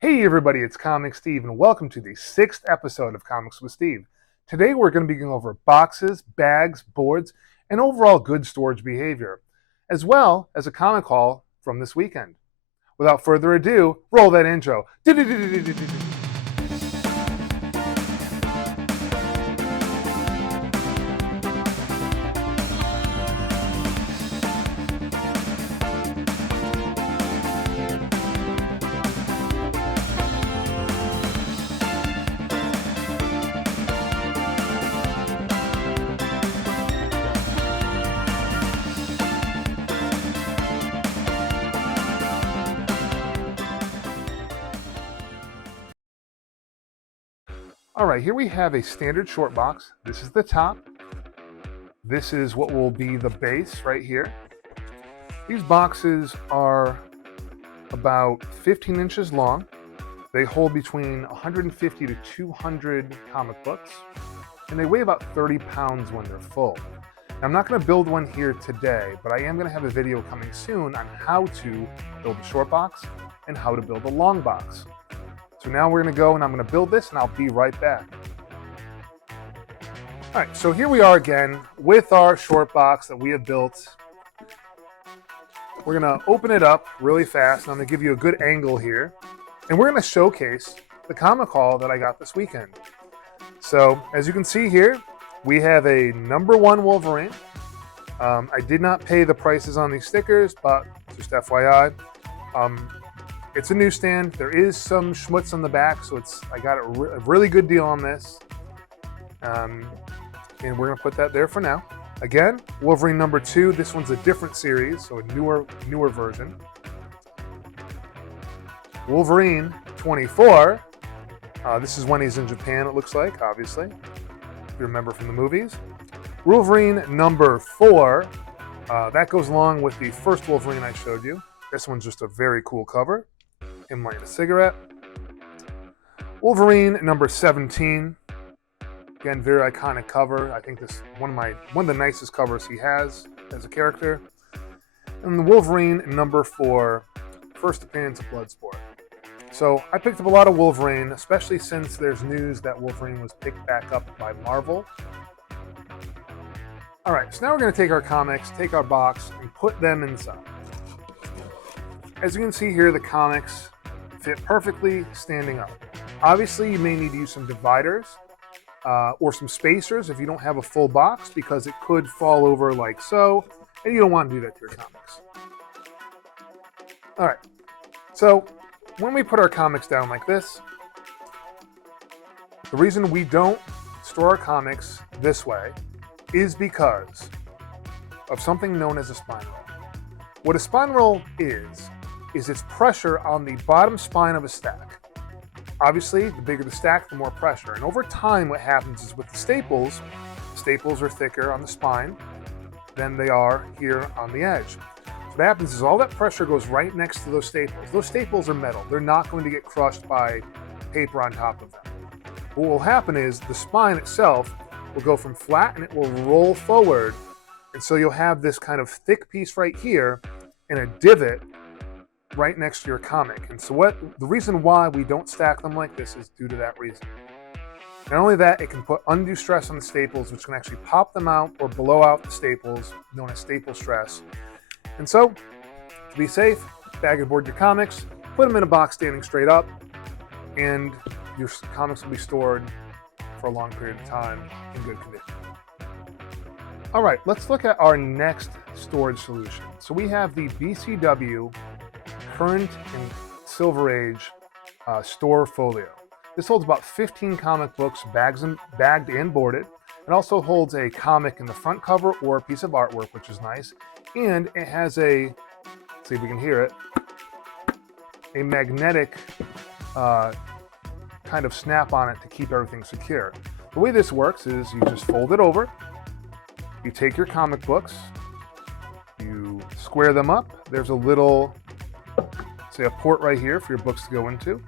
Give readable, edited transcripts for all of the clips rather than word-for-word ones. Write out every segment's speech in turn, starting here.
Hey everybody, it's Comic Steve and welcome to the 6th episode of Comics with Steve. Today we're going to be going over boxes, bags, boards, and overall good storage behavior, as well as a comic haul from this weekend. Without further ado, roll that intro. Alright, here we have a standard short box. This is the top. This is what will be the base right here. These boxes are about 15 inches long. They hold between 150 to 200 comic books, and they weigh about 30 pounds when they're full. Now, I'm not going to build one here today, but I am going to have a video coming soon on how to build a short box and how to build a long box. So now we're going to go and I'm going to build this and I'll be right back. All right, so here we are again with our short box that we have built. We're going to open it up really fast and I'm going to give you a good angle here. And we're going to showcase the comic haul that I got this weekend. So as you can see here, we have a #1 Wolverine. I did not pay the prices on these stickers, but just FYI. It's a newsstand. There is some schmutz on the back, so I got a really good deal on this. And we're going to put that there for now. Again, Wolverine #2. This one's a different series, so a newer version. Wolverine 24. This is when he's in Japan, it looks like, obviously, if you remember from the movies. Wolverine #4. That goes along with the first Wolverine I showed you. This one's just a very cool cover. Him lighting a cigarette. Wolverine #17. Again, very iconic cover. I think this one of the nicest covers he has as a character. And the Wolverine #4, first appearance of Bloodsport. So I picked up a lot of Wolverine, especially since there's news that Wolverine was picked back up by Marvel. All right, so now we're going to take our comics, take our box, and put them inside. As you can see here, the comics fit perfectly standing up. Obviously, you may need to use some dividers or some spacers if you don't have a full box, because it could fall over like so, and you don't want to do that to your comics. All right, so when we put our comics down like this, the reason we don't store our comics this way is because of something known as a spine roll. What a spine roll is its pressure on the bottom spine of a stack. Obviously, the bigger the stack, the more pressure. And over time, what happens is with the staples are thicker on the spine than they are here on the edge. So what happens is all that pressure goes right next to those staples. Those staples are metal. They're not going to get crushed by paper on top of them. What will happen is the spine itself will go from flat and it will roll forward. And so you'll have this kind of thick piece right here and a divot right next to your comic. And so the reason why we don't stack them like this is due to that reason. Not only that, it can put undue stress on the staples, which can actually pop them out or blow out the staples, known as staple stress. And so, to be safe, bag and board your comics, put them in a box standing straight up, and your comics will be stored for a long period of time in good condition. All right, let's look at our next storage solution. So we have the BCW Current and Silver Age Storefolio. This holds about 15 comic books, bagged and boarded. It also holds a comic in the front cover or a piece of artwork, which is nice. And it has let's see if we can hear it, a magnetic kind of snap on it to keep everything secure. The way this works is you just fold it over, you take your comic books, you square them up. There's a little, say, a port right here for your books to go into.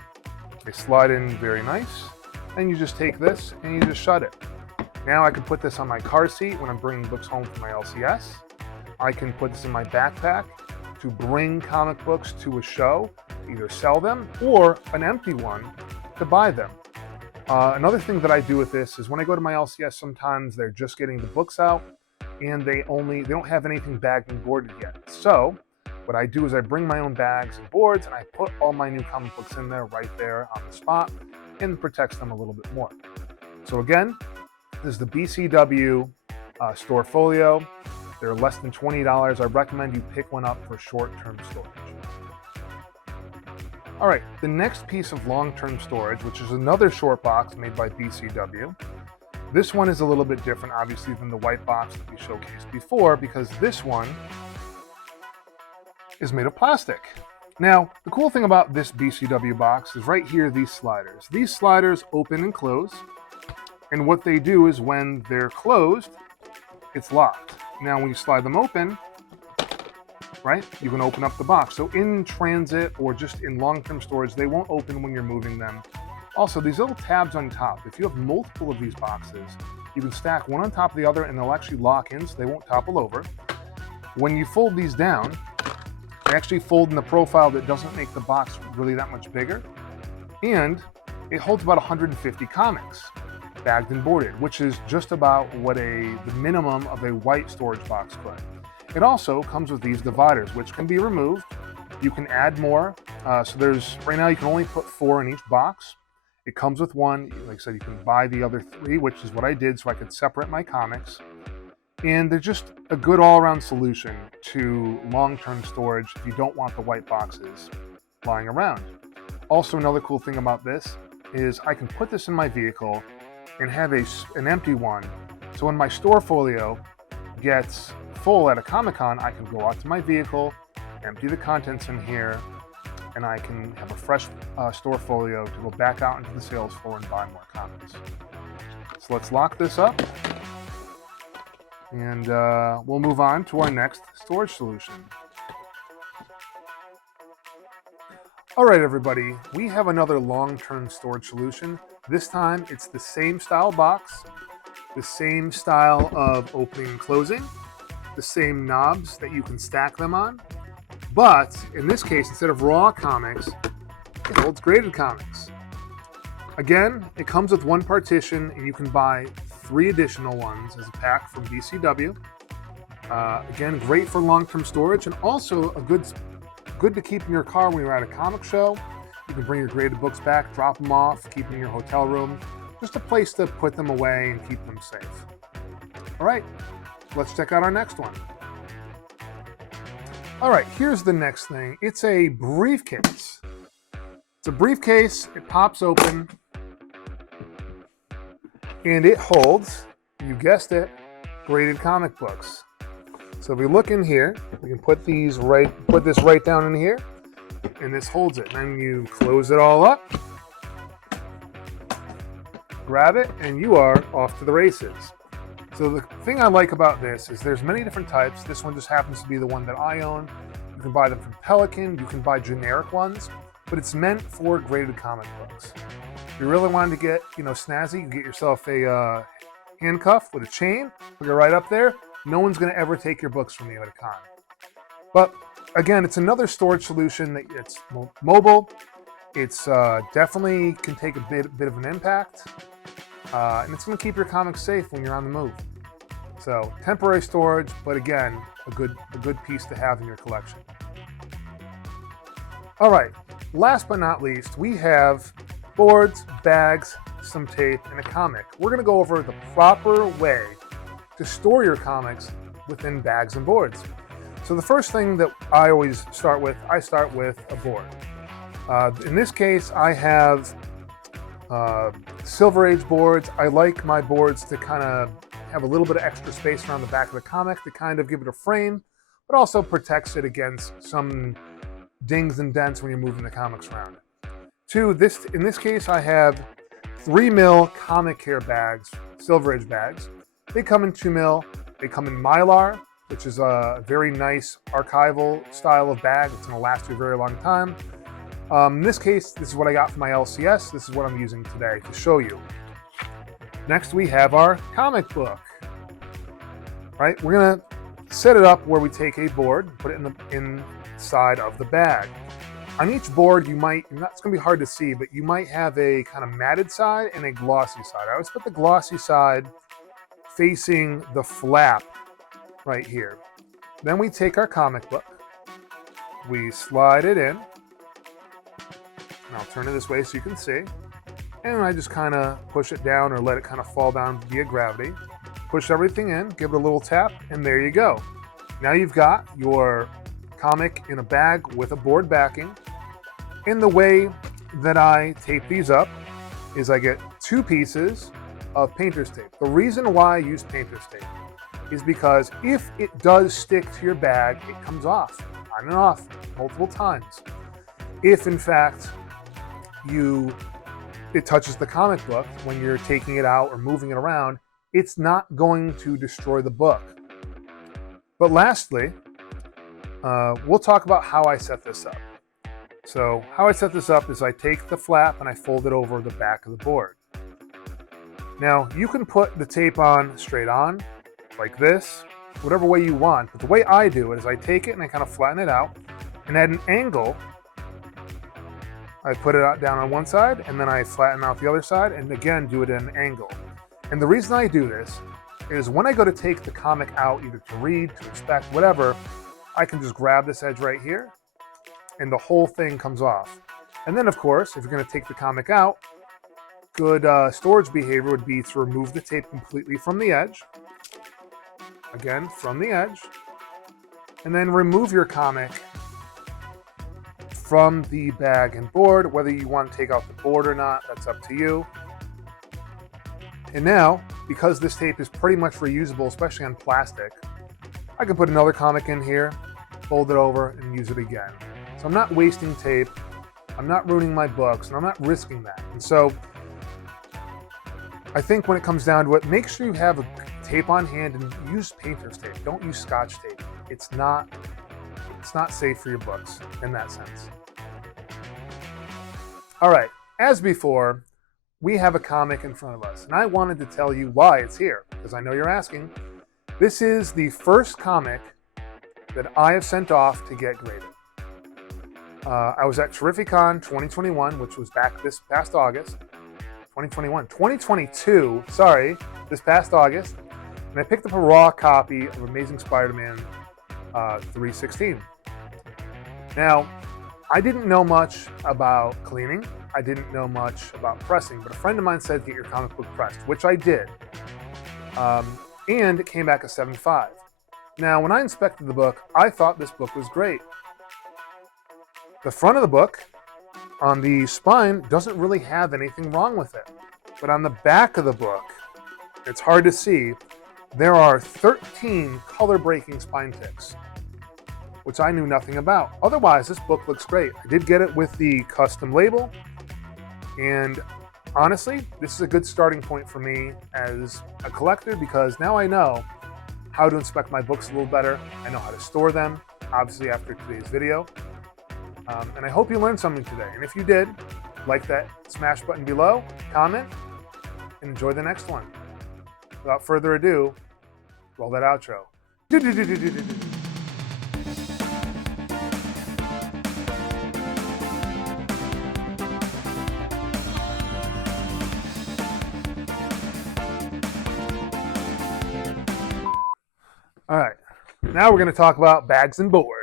They slide in very nice, and you just take this and you just shut it. Now I can put this on my car seat when I'm bringing books home from my LCS. I can put this in my backpack to bring comic books to a show, either sell them or an empty one to buy them. Another thing that I do with this is when I go to my LCS, sometimes they're just getting the books out and they don't have anything bagged and boarded yet. So what I do is I bring my own bags and boards and I put all my new comic books in there right there on the spot, and protects them a little bit more. So again, this is the BCW Storefolio. They're less than $20. I recommend you pick one up for short-term storage. All right, the next piece of long-term storage, which is another short box made by BCW. This one is a little bit different, obviously, than the white box that we showcased before, because this one is made of plastic. Now, the cool thing about this BCW box is right here, these sliders. These sliders open and close, and what they do is when they're closed, it's locked. Now, when you slide them open, right, you can open up the box. So in transit or just in long-term storage, they won't open when you're moving them. Also, these little tabs on top, if you have multiple of these boxes, you can stack one on top of the other and they'll actually lock in so they won't topple over. When you fold these down, they actually fold in the profile that doesn't make the box really that much bigger. And it holds about 150 comics, bagged and boarded, which is just about what the minimum of a white storage box could. It also comes with these dividers, which can be removed. You can add more. So right now you can only put 4 in each box. It comes with one. Like I said, you can buy the other 3, which is what I did so I could separate my comics. And they're just a good all-around solution to long-term storage if you don't want the white boxes lying around. Also, another cool thing about this is I can put this in my vehicle and have an empty one. So when my Storefolio gets full at a Comic-Con, I can go out to my vehicle, empty the contents in here, and I can have a fresh Storefolio to go back out into the sales floor and buy more comics. So let's lock this up, and we'll move on to our next storage solution. All right, everybody, we have another long-term storage solution. This time, it's the same style box, the same style of opening and closing, the same knobs that you can stack them on, but in this case, instead of raw comics, it holds graded comics. Again, it comes with one partition, and you can buy 3 additional ones as a pack from BCW. Again, great for long-term storage, and also good to keep in your car when you're at a comic show. You can bring your graded books back, drop them off, keep them in your hotel room. Just a place to put them away and keep them safe. All right, let's check out our next one. All right, here's the next thing. It's a briefcase. It's a briefcase, it pops open, and it holds, you guessed it, graded comic books. So if we look in here, we can put this right down in here, and this holds it. Then you close it all up, grab it, and you are off to the races. So the thing I like about this is there's many different types. This one just happens to be the one that I own. You can buy them from Pelican, you can buy generic ones, but it's meant for graded comic books. If you really wanted to get, snazzy, you get yourself a handcuff with a chain, put it right up there. No one's going to ever take your books from you at a con. But again, it's another storage solution that it's mobile. It's definitely can take a bit of an impact, and it's going to keep your comics safe when you're on the move. So temporary storage, but again, a good piece to have in your collection. All right, last but not least, we have boards, bags, some tape, and a comic. We're going to go over the proper way to store your comics within bags and boards. So the first thing that I always start with a board. In this case, I have Silver Age boards. I like my boards to kind of have a little bit of extra space around the back of the comic to kind of give it a frame, but also protects it against some dings and dents when you're moving the comics around. In this case, I have 3mm comic care bags, Silver Age bags. They come in 2mm. They come in Mylar, which is a very nice archival style of bag. It's going to last you a very long time. In this case, this is what I got for my LCS. This is what I'm using today to show you. Next, we have our comic book. Right, we're going to set it up where we take a board, put it inside of the bag. On each board, you might, it's going to be hard to see, but you might have a kind of matted side and a glossy side. I always put the glossy side facing the flap right here. Then we take our comic book, we slide it in, and I'll turn it this way so you can see, and I just kind of push it down or let it kind of fall down via gravity. Push everything in, give it a little tap, and there you go. Now you've got your comic in a bag with a board backing. And the way that I tape these up is I get 2 pieces of painter's tape. The reason why I use painter's tape is because if it does stick to your bag, it comes off, on and off, multiple times. If in fact it touches the comic book when you're taking it out or moving it around, it's not going to destroy the book. But lastly, we'll talk about how I set this up. So how I set this up is I take the flap and I fold it over the back of the board. Now you can put the tape on straight on, like this, whatever way you want. But the way I do it is I take it and I kind of flatten it out, and at an angle, I put it out down on one side and then I flatten out the other side and again do it at an angle. And the reason I do this is when I go to take the comic out, either to read, to inspect, whatever, I can just grab this edge right here and the whole thing comes off. And then of course, if you're going to take the comic out, good storage behavior would be to remove the tape completely from the edge. Again, from the edge. And then remove your comic from the bag and board. Whether you want to take out the board or not, that's up to you. And now, because this tape is pretty much reusable, especially on plastic, I can put another comic in here, fold it over, and use it again. So I'm not wasting tape, I'm not ruining my books, and I'm not risking that. And so I think when it comes down to it, make sure you have a tape on hand and use painter's tape. Don't use Scotch tape. It's not safe for your books in that sense. All right, as before, we have a comic in front of us, and I wanted to tell you why it's here, because I know you're asking. This is the first comic that I have sent off to get graded. I was at Terrificon 2021, which was back this past August. 2022, sorry, this past August. And I picked up a raw copy of Amazing Spider-Man 316. Now, I didn't know much about cleaning. I didn't know much about pressing, but a friend of mine said, get your comic book pressed, which I did. And it came back a 7.5. Now, when I inspected the book, I thought this book was great. The front of the book, on the spine, doesn't really have anything wrong with it. But on the back of the book, it's hard to see, there are 13 color-breaking spine ticks, which I knew nothing about. Otherwise, this book looks great. I did get it with the custom label, and honestly, this is a good starting point for me as a collector because now I know how to inspect my books a little better. I know how to store them, obviously after today's video. And I hope you learned something today. And if you did, like that smash button below, comment, and enjoy the next one. Without further ado, roll that outro. All right, now we're going to talk about bags and board.